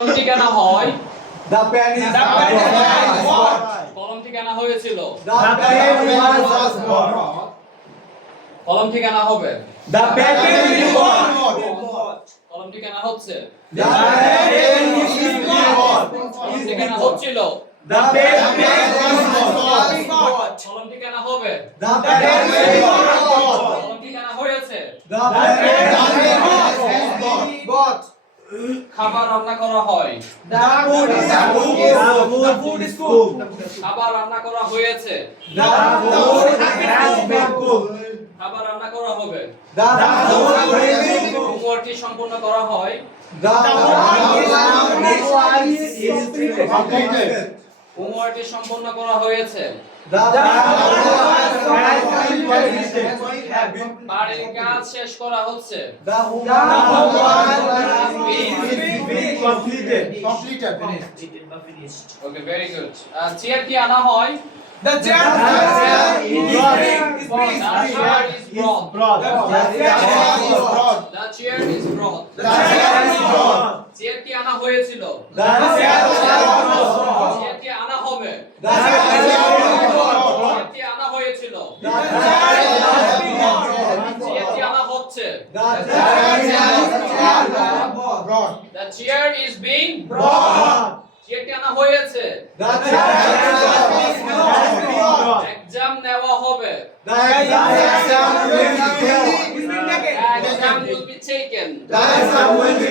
কলমটি কেনা হয় The pen is bought. কলমটি কেনা হয়েছিল The pen was bought. কলমটি কেনা হবে The pen is bought. কলমটি কেনা হচ্ছে The pen is bought. কলমটি কেনা হচ্ছিল The pen was bought. কলমটি কেনা হবে The pen is bought. কলমটি কেনা হয়েছে The pen is bought. খাবার রান্না করা হয় The food is cooked. খাবার রান্না করা হয়েছে The food has been cooked. খাবার রান্না করা হবে The food will be cooked. হোমওয়ার্কটি সম্পূর্ণ করা হয় The homework is completed. হোমওয়ার্কটি সম্পূর্ণ করা হয়েছে The homework has been বাড়ির কাজ শেষ করা হচ্ছে The homework is completed. Okay very good chair কি আনা হয় The chair is brought. The chair is brought chair কি আনা হয়েছিল The chair was brought. Chair কি আনা হবে The chair was চেয়ার কি আনা হয়েছিল The chair has been chair কি আনা হচ্ছে The chair brought. The chair is being Brought. Chair কি আনা হয়েছে The chair has been brought. Exam নেওয়া হবে The exam will be taken. exam will be taken The exam will be